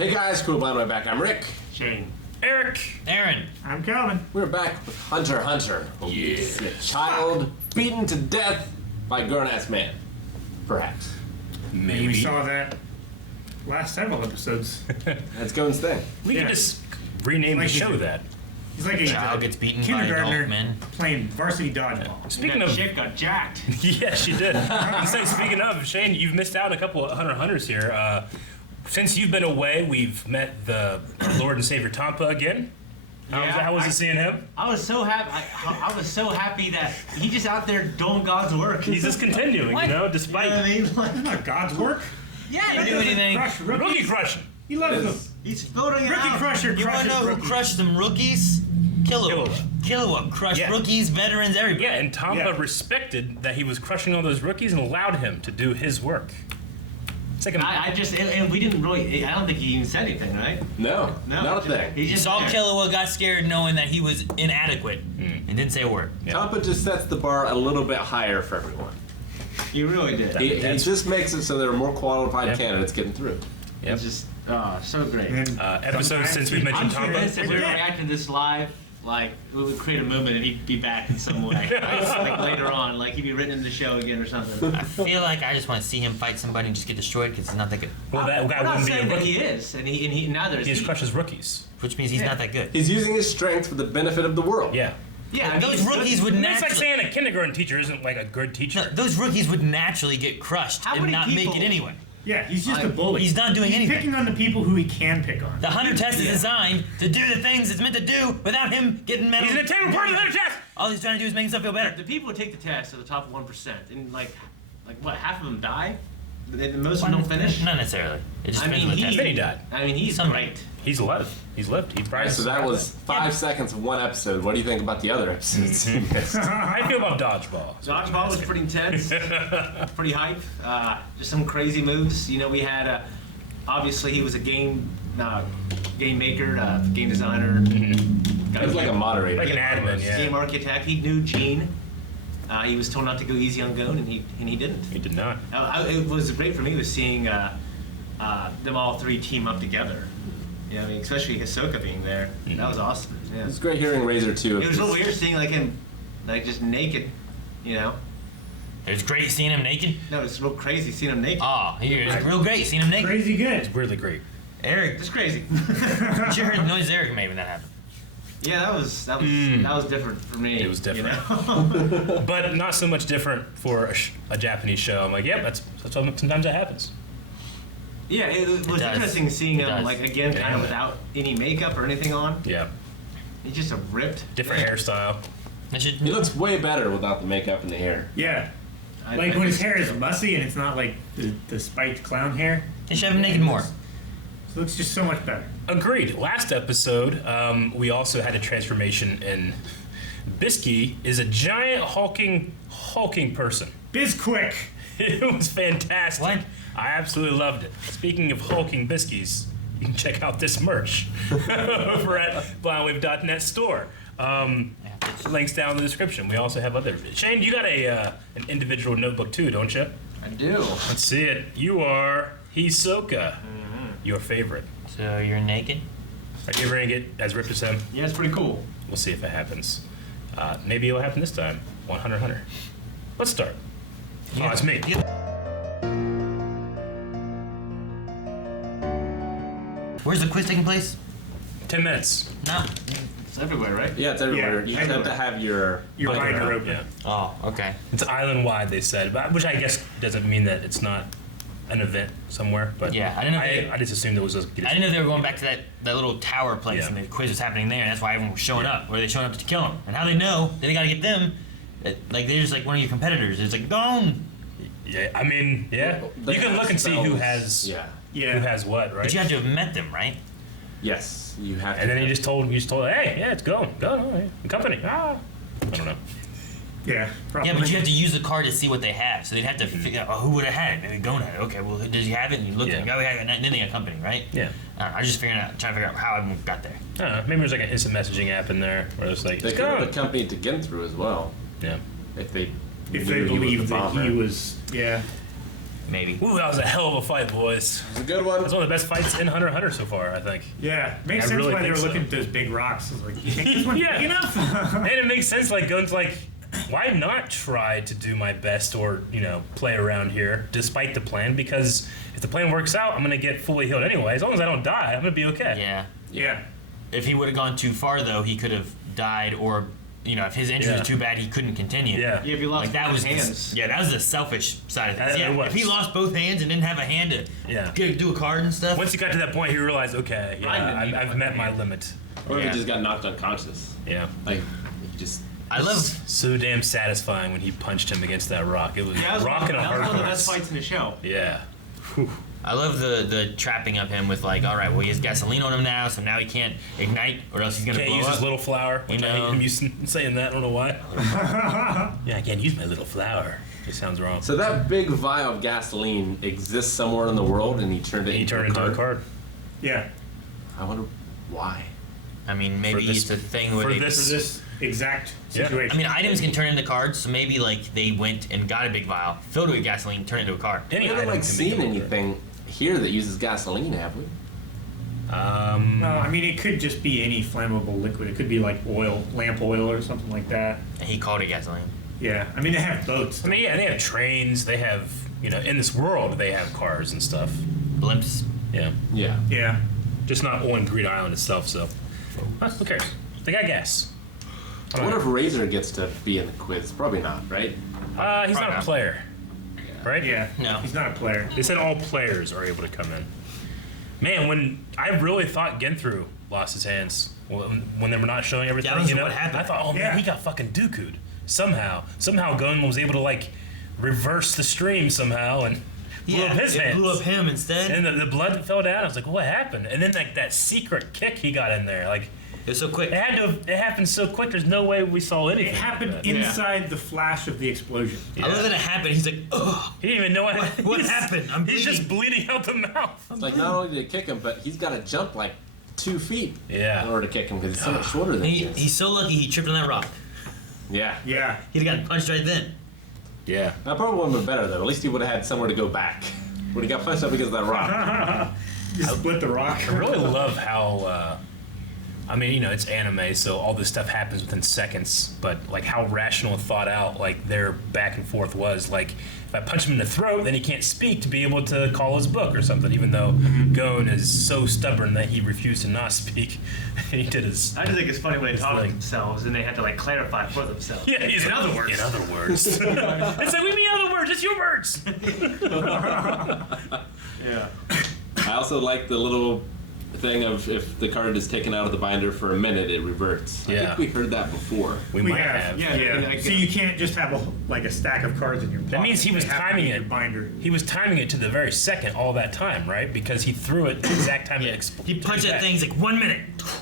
Hey guys, cool blind way back. I'm Rick. Shane. Eric. Aaron. I'm Calvin. We're back with Hunter. Yeah. A child beaten to death by a grown-ass man. Perhaps. Maybe. We saw that last several episodes. That's Gone's thing. We could just rename the show that. He's like a Child gets beaten by kindergartner adult men. playing varsity dodgeball. Speaking of... Chick got jacked. Yeah, she did. Speaking of, Shane, you've missed out on a couple of Hunters here. Since you've been away, we've met the Lord and Savior Tampa again. How was it seeing him? I was so happy. I was so happy that he's just out there doing God's work. He's just continuing, despite... You know what I mean? Like, It's not God's work. yeah, He he doesn't do anything. crush Rookie rookies. crushing. He loves them. He's floating it Rookie out. crusher You want crushes to know who rookies. crushed them rookies? Killua crushed Yeah. rookies, veterans, everybody. Yeah, and Tampa Yeah. respected that he was crushing all those rookies and allowed him to do his work. It's like and we didn't really. I don't think he even said anything, right? No, not a thing. He You just saw there. Killua got scared knowing that he was inadequate and didn't say a word. Yeah. Tampa just sets the bar a little bit higher for everyone. He really did. He just makes it so there are more qualified Yep. candidates getting through. Yep. It's just so great. And Episodes sometimes since we've mentioned I'm Tampa. convinced if we were reacting to this live, like we would create a movement and he'd be back in some way, like later on, like he'd be written in the show again or something. I feel like I just want to see him fight somebody and just get destroyed because he's not that good. Well, that guy I'm not wouldn't be a saying that rookie. he is, and he neither is He just he. crushes rookies. Which means he's not that good. He's using his strength for the benefit of the world. Yeah. Yeah, I mean, Those he's rookies would It's like naturally... saying a kindergarten teacher isn't like a good teacher. No, those rookies would naturally get crushed How and many not make people- it anyway. yeah, he's just a bully. He's not doing He's anything. picking on the people who he can pick on. The Hunter test is designed to do the things it's meant to do without him getting metal. He's an integral part of the test! All he's trying to do is make himself feel better. The people who take the test are the top 1%, and like what? Half of them die. Most of them don't finish. Not necessarily. It just I depends mean, on the test. Then he died. I mean, he's Some- great. He's lived. He Alright, probably so that was 5 seconds of one episode. What do you think about the other episodes? you missed? How do you feel about dodgeball? Dodgeball was pretty intense, pretty hype. Just some crazy moves. You know, we had obviously he was a game maker, game designer. It was like a moderator. Like an admin, yeah. Game architect. He knew Gene. He was told not to go easy on Gone, and he didn't. He did not. It was great for me was seeing them all three team up together. You know, I mean, especially Hisoka being there. That was awesome. Yeah. It was great hearing Razor too. It was a little weird seeing like him, like just naked. You know? It was great seeing him naked. No, it's real crazy seeing him naked. Oh, it was real great seeing him naked. Crazy good. Weirdly great. Eric, It's crazy. did you hear the noise Eric made when that happened? Yeah, that was different for me. It was different. You know? But not so much different for a Japanese show. I'm like, yep, that's what sometimes that happens. Yeah, it was does. interesting seeing It him does. like again, kind of without any makeup or anything on. Yeah. He's just a ripped. Different hairstyle. That should, He looks way better without the makeup and the hair. Yeah. I Like when his just- hair is mussy and it's not like the spiked clown hair. they should have him naked more. It looks just so much better. Agreed. Last episode, we also had a transformation in Bisky is a giant hulking person. Bizquick. It was fantastic. What? I absolutely loved it. Speaking of hulking Biskies, you can check out this merch over at blindwave.net store. Links down in the description. We also have other. Shane, you got an individual notebook too, don't you? I do. Let's see it. You are Hisoka, your favorite. So you're naked? Are you ever gonna get as ripped as him? Yeah, it's pretty cool. We'll see if it happens. Maybe it'll happen this time. 100 Hunter. Let's start. Oh, it's me. Where's the quiz taking place? 10 minutes. No. It's everywhere, right? Yeah, it's everywhere. Yeah, You just have to have your binder open. Yeah. Oh, okay. It's island-wide, they said, but which I guess doesn't mean that it's not an event somewhere. But Yeah, I didn't know they- I just assumed it was just. I didn't know they were going back to that little tower place Yeah. and the quiz was happening there, and that's why everyone was showing up. Or they showing up to kill him. And how they know that they gotta get them, like they're just like one of your competitors. It's like, boom! Yeah, I mean, yeah. They You can have look and see who spells. has Yeah. Yeah. who has what, right? But you have to have met them, right? Yes, you have to. And then you just told, hey, yeah, it's go, company. I don't know. Yeah. Probably. Yeah, but you have to use the card to see what they have. So they'd have to figure out, oh, who would have had it? Maybe Gon had it. Okay, well, does he have it? And you look Yeah. at him, oh, we have it. And then they got company, right? Yeah. I was just trying to figure out how everyone got there. I don't know. Maybe there's like an instant messaging app in there where it's like, They it's could have gone. accompanied to get through as well Yeah. if they if knew they he was believe the that bomber. he was, yeah. maybe. Ooh, that was a hell of a fight, boys. It's a good one. That's one of the best fights in Hunter x Hunter so far, I think. Yeah, makes I sense really why they think were so. looking at those big rocks. I was like, you think this one's Yeah. big enough? And it makes sense, like, Gun's like, why not try to do my best or, play around here despite the plan? Because if the plan works out, I'm going to get fully healed anyway. As long as I don't die, I'm going to be okay. Yeah. Yeah. If he would have gone too far, though, he could have died, or if his injury was too bad, he couldn't continue. Yeah. Yeah, if you lost Like that both was hands. that was the selfish side of things. That- Yeah, it was. if he lost both hands and didn't have a hand to Yeah. do a card and stuff. Once he got to that point, he realized, okay, I didn't need I've one met my hand. limit. Or if Yeah. he just got knocked unconscious. Yeah. Like, he just. I love. So damn satisfying when he punched him against that rock. It was Yeah, that was, rocking a that was hard one of the place. best fights in the show. Yeah. I love the trapping of him with like, all right, well he has gasoline on him now, so now he can't ignite, or else he's gonna Can't blow use up. his little flower, which I hate him saying that. I don't know why. Yeah, I can't use my little flower. It sounds wrong. So that big vial of gasoline exists somewhere in the world, and he turned it He into turned a into card. a card. Yeah. I wonder why. I mean, maybe For this- it's a thing where for they. this- For this exact Yeah. situation. I mean, items can turn into cards, so maybe like they went and got a big vial, filled it with gasoline, turned it into a card. We Any haven't item like can seen become a card. anything here that uses gasoline, have we? No, I mean, it could just be any flammable liquid. It could be like oil, lamp oil or something like that. And he called it gasoline. Yeah. I mean, they have boats. I mean, yeah, they have trains. They have, in this world, they have cars and stuff. Blimps. Yeah. Yeah. Yeah. Just not on Green Island itself, so. Who cares? They got gas. I wonder if Razor gets to be in the quiz. Probably not, right? He's Probably not a not. player. Right? Yeah. No. He's not a player. They said all players are able to come in. Man, when I really thought Genthru lost his hands when they were not showing everything, That was what happened. I thought, oh Yeah. man, he got fucking Dooku'd somehow. Somehow Gun was able to like reverse the stream somehow and blew up his it hands. blew up him instead. And the blood fell down. I was like, what happened? And then like that secret kick he got in there, like It was so quick. it happened so quick. There's no way we saw anything. It happened like that. inside the flash of the explosion. I love that it happened. He's like, ugh. He didn't even know what What happened? I'm He's just bleeding. bleeding out the mouth. It's like not only did it kick him, but he's got to jump like 2 feet Yeah. in order to kick him because he's so much shorter than he is. He's so lucky he tripped on that rock. Yeah. Yeah. He'd have gotten punched right then. Yeah. That probably would have been better though. At least he would have had somewhere to go back when he got punched up because of that rock. You split the rock. I really love how, I mean, it's anime, so all this stuff happens within seconds, but like how rational and thought out, like their back and forth was. Like, if I punch him in the throat, then he can't speak to be able to call his book or something, even though Gon is so stubborn that he refused to not speak. He did his. I just think it's funny when they talk to like- themselves and they have to like clarify for themselves. Yeah, he's in like, other words. In other words. It's like, we mean other words, it's your words. Yeah. I also like the little thing of if the card is taken out of the binder for a minute, it reverts. I Yeah. think we heard that before. We We might have. have. Yeah. Yeah. Like, So you can't just have a stack of cards in your pocket. That means he was They have to timing be in it. your binder. He was timing it to the very second all that time, right? Because he threw it the exact time it Yeah. exploded. He punched that thing. He's like, 1 minute.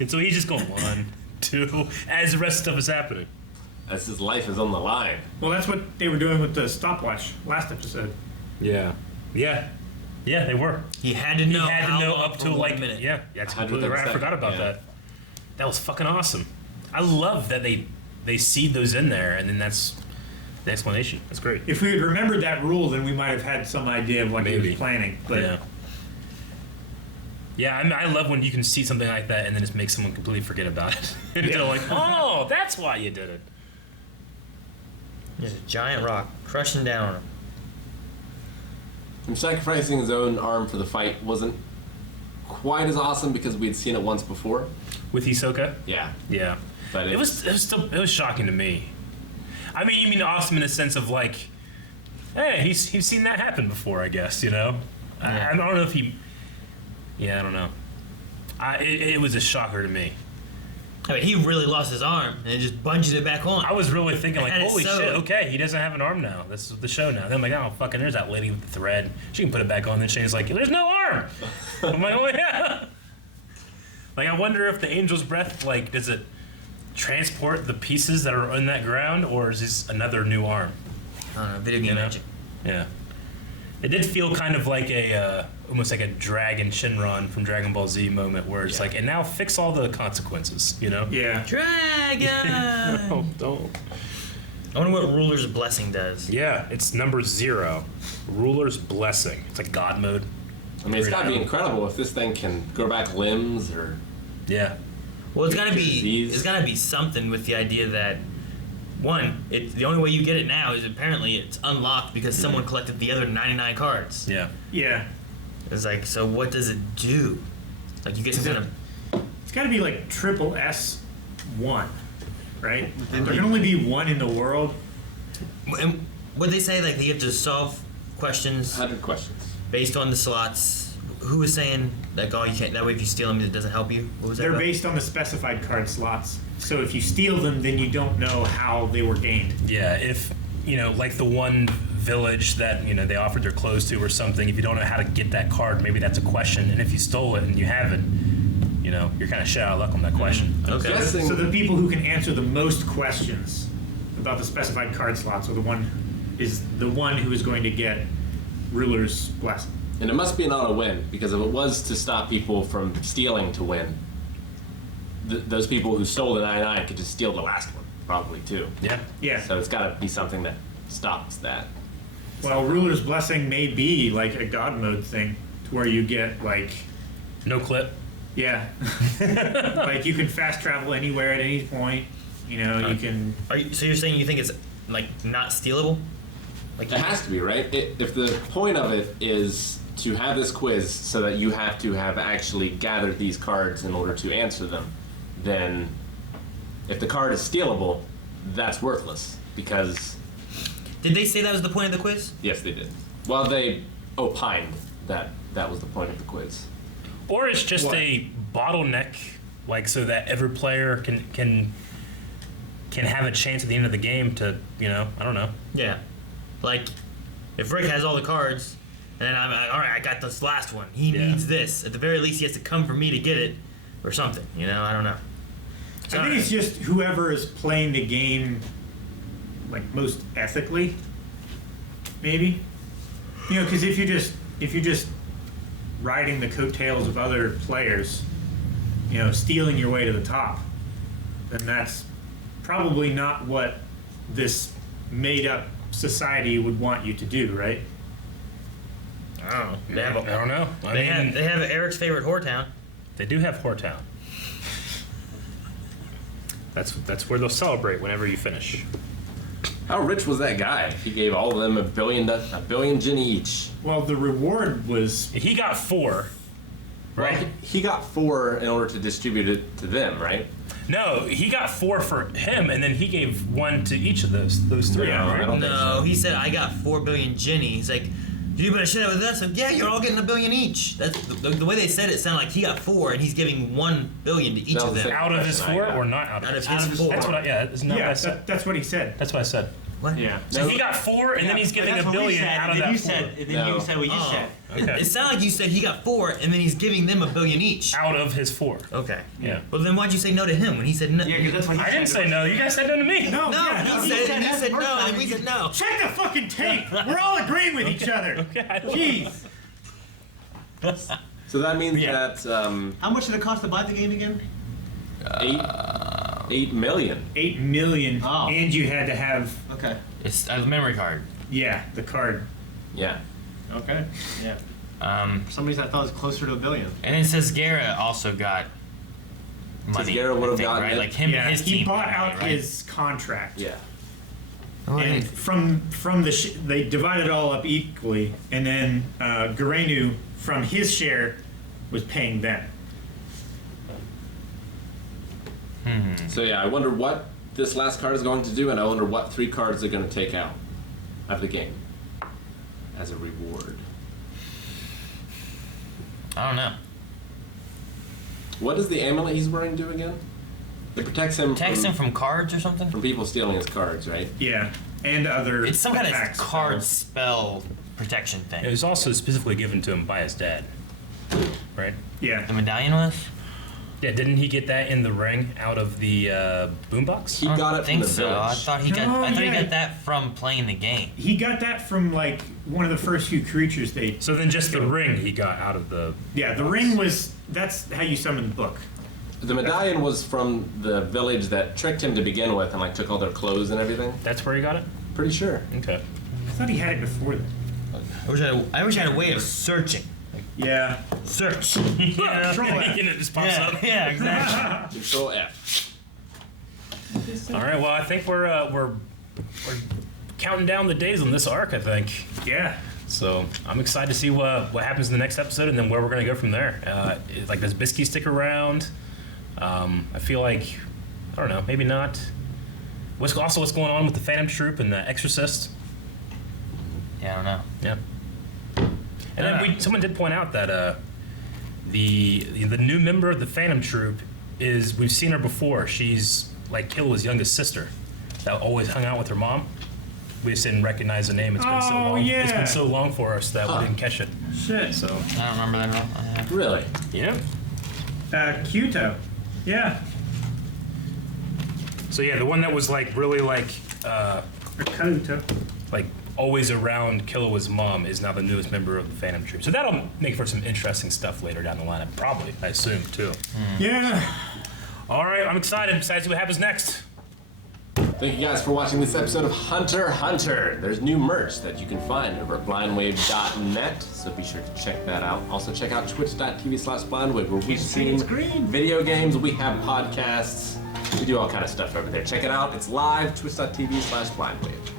And so he's just going 1, 2, as the rest of stuff is happening. As his life is on the line. Well, that's what they were doing with the stopwatch last episode. Yeah. Yeah. Yeah, they were. He had to know. He had to how know long up for to 1 like minute. Yeah, that's 100th completely of a right. I second, forgot about yeah. that. That was fucking awesome. I love that they seed those in there, and then that's the explanation. That's great. If we had remembered that rule, then we might have had some idea of what he Maybe. was planning. But Yeah. Yeah, I love when you can see something like that and then just make someone completely forget about it. And they're like, oh, that's why you did it. There's a giant rock crushing down on him. Him sacrificing his own arm for the fight wasn't quite as awesome because we had seen it once before. With Hisoka? Yeah. Yeah. But It was shocking to me. I mean, you mean awesome in the sense of like, hey, he's seen that happen before, I guess, I don't know if he. Yeah, I don't know. It was a shocker to me. I mean, he really lost his arm and just bunged it back on. I was really thinking like, Had it holy sewed. shit, okay, he doesn't have an arm now. This is the show now. Then I'm like, oh fucking, there's that lady with the thread. She can put it back on. Then Shane's like, there's no arm. I'm like, oh yeah. Like I wonder if the angel's breath, like, does it transport the pieces that are in that ground, or is this another new arm? I don't know, video game know? magic. Yeah. It did feel kind of like a, almost like a Dragon Shinron from Dragon Ball Z moment where it's Yeah. like, and now fix all the consequences, yeah. Dragon! Oh, don't. I wonder what Ruler's Blessing does. Yeah, it's number 0. Ruler's Blessing. It's like God mode. I mean, it's got to be incredible if this thing can grow back limbs or. Yeah. Well, it's gotta be. Disease. It's gotta be something with the idea that, one, the only way you get it now is apparently it's unlocked because someone collected the other 99 cards. Yeah. Yeah. It's like, so what does it do? Like you get some kind of. It's got to be like triple S1, right? There can only be one in the world. And what they say, like they have to solve questions 100 questions. based on the slots. Who was saying like, oh, you can't? That way, if you steal them, it doesn't help you. What was that? They're about? based on the specified card slots. So if you steal them, then you don't know how they were gained. Yeah, if, like the one village that, they offered their clothes to or something, if you don't know how to get that card, maybe that's a question. And if you stole it and you haven't, you're kind of shit out of luck on that question. Okay. Guessing, So the people who can answer the most questions about the specified card slots are the one who is going to get Ruler's Blessing. and it must be an auto-win, because if it was to stop people from stealing to win, those people who stole the 99 could just steal the last one, probably, too. Yeah. Yeah. So it's got to be something that stops that. Well, Ruler's Blessing may be like a God mode thing, to where you get like, No clip. yeah, like you can fast travel anywhere at any point. You can. So you're saying you think it's like not stealable? Like It has to be, right? If the point of it is to have this quiz so that you have to have actually gathered these cards in order to answer them, then if the card is stealable, that's worthless, because Did they say that was the point of the quiz? yes, they did. Well, they opined that that was the point of the quiz. Or it's just What? a bottleneck, like so that every player can have a chance at the end of the game to, I don't know. Yeah. Like, if Rick has all the cards, and then I'm like, all right, I got this last one. He Yeah. needs this. At the very least, he has to come for me to get it, or something. I don't know. I think it's just whoever is playing the game like most ethically, maybe. Because if you're just riding the coattails of other players, stealing your way to the top, then that's probably not what this made-up society would want you to do, right? I don't know. They have, I don't know. they have Eric's favorite whore town. They do have Whoretown. That's where they'll celebrate whenever you finish. How rich was that guy? He gave all of them a billion Ginny each. Well, the reward was He got 4, right? Well, he got 4 in order to distribute it to them, right? No, he got 4 for him, and then he gave 1 to each of those 3. No, I right? don't think No, so. he said I got 4 billion Ginny. He's like, you better share it with us. Like, yeah, you're all getting a billion each. That's the way they said it. Sounded like he got 4 and he's giving 1 billion to each That of was them. the Out of his That's 4 what I or got. not out of Out his? of his 4. That's what I, yeah, isn't that what I yeah. said? That's what he said. That's what I said. What? Yeah. So he got 4, and then he's giving a billion out of that 4. And then No. you said what you Oh. said. Okay. It sounded like you said he got 4 and then he's giving them a billion each. Out of his 4. Okay. Yeah. Well, then why'd you say no to him when he said no? Yeah, because that's what he I said. didn't say no. You guys said no to me. No, No, yeah, he no, said said he that said the first no, time. and we said no. check the fucking tape. We're all agreeing with each other. Okay, I love Jeez. So that means Yeah. that How much did it cost to buy the game again? 8 million. 8 million, Oh. and you had to have, Okay. It's a memory card. the card. Yeah. Okay. Yeah. For some reason, I thought it was closer to $1 billion. And then Sesgara also got money. Sesgara would I have think, gotten right? it. Like him Yeah, and his he team. bought got money, out right? his contract. Yeah. And from they divided it all up equally, and then Garenu from his share was paying them. So yeah, I wonder what this last card is going to do, and I wonder what 3 cards they're going to take out of the game as a reward. I don't know. What does the amulet he's wearing do again? It protects him From cards or something? from people stealing his cards, right? Yeah, and other. It's some kind of attacks. card spell protection It thing. was also specifically given to him by his dad. Right? Yeah. The medallion was? Yeah, didn't he get that in the ring out of the boombox? He I got don't it from think the so. village. I thought he got. No, I thought yeah. he got that from playing the game. He got that from like one of the first few creatures they. So then just the ring he got out of the... Yeah, the ring was. That's how you summon the book. The medallion was from the village that tricked him to begin with and like took all their clothes and everything. That's where he got it? Pretty sure. Okay. I thought he had it before that. I wish I had a way of searching. Yeah. Search. Yeah, Control F. it just pops up. Yeah, exactly. Control F. All right. Well, I think we're counting down the days on this arc. I think. Yeah. So I'm excited to see what happens in the next episode and then where we're gonna go from there. Like, does Bisky stick around? I feel like, I don't know, maybe not. What's going on with the Phantom Troop and the Exorcist? Yeah, I don't know. Yeah. And then someone did point out that the new member of the Phantom Troop is, we've seen her before. She's like Killa's youngest sister that always hung out with her mom. We just didn't recognize the name. It's been so long. yeah. It's been so long for us that we didn't catch it. Shit. So I don't remember that at all. Really? yeah. Kyoto. Yeah. So yeah, the one that was like really like Kyoto. like always around Killua's mom is now the newest member of the Phantom Troop. So that'll make for some interesting stuff later down the line. Probably, I assume too. Yeah. All right, I'm excited. Excited to see what happens next. Thank you guys for watching this episode of Hunter x Hunter. There's new merch that you can find over at blindwave.net, so be sure to check that out. Also check out twitch.tv/blindwave, where we stream video games, we have podcasts, we do all kind of stuff over there. Check it out. It's live, twitch.tv/blindwave.